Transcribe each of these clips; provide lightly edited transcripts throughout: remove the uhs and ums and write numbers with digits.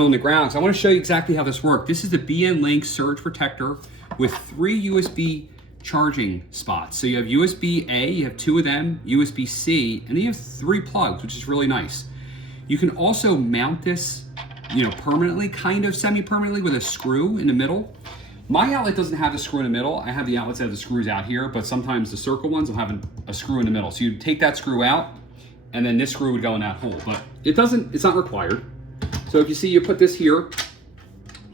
on the ground. So I want to show you exactly how this works. This is the BN-Link surge protector with 3 USB charging spots. So you have USB-A, you have 2 of them, USB-C, and then you have 3 plugs, which is really nice. You can also mount this, permanently, kind of semi-permanently with a screw in the middle. My outlet doesn't have the screw in the middle. I have the outlets that have the screws out here, but sometimes the circle ones will have a screw in the middle. So you take that screw out, and then this screw would go in that hole, but it's not required. So if you see, you put this here,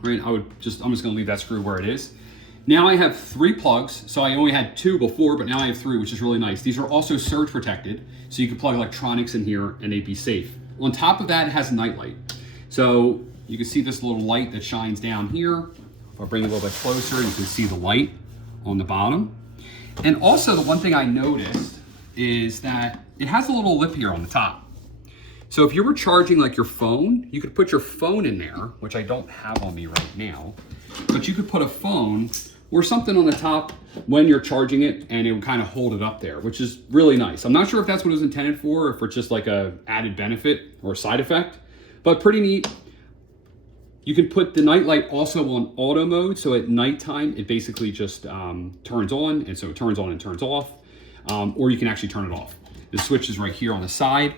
right? I'm just gonna leave that screw where it is. Now I have 3 plugs. So I only had 2 before, but now I have 3, which is really nice. These are also surge protected, so you can plug electronics in here and they'd be safe. On top of that, it has a night light. So you can see this little light that shines down here. If I bring it a little bit closer, you can see the light on the bottom. And also the one thing I noticed is that it has a little lip here on the top. So if you were charging like your phone, you could put your phone in there, which I don't have on me right now, but you could put a phone or something on the top when you're charging it, and it would kind of hold it up there, which is really nice. I'm not sure if that's what it was intended for, or if it's just like a added benefit or a side effect, but pretty neat. You can put the night light also on auto mode, so at nighttime it basically just turns on, and so it turns on and turns off, or you can actually turn it off. The switch is right here on the side.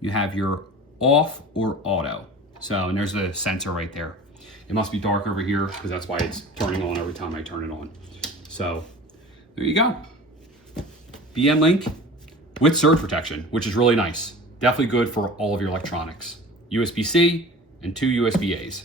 You have your off or auto. So, and there's the sensor right there. It must be dark over here because that's why it's turning on every time I turn it on. So there you go. BN-Link with surge protection, which is really nice. Definitely good for all of your electronics. USB-C and 2 USB-As.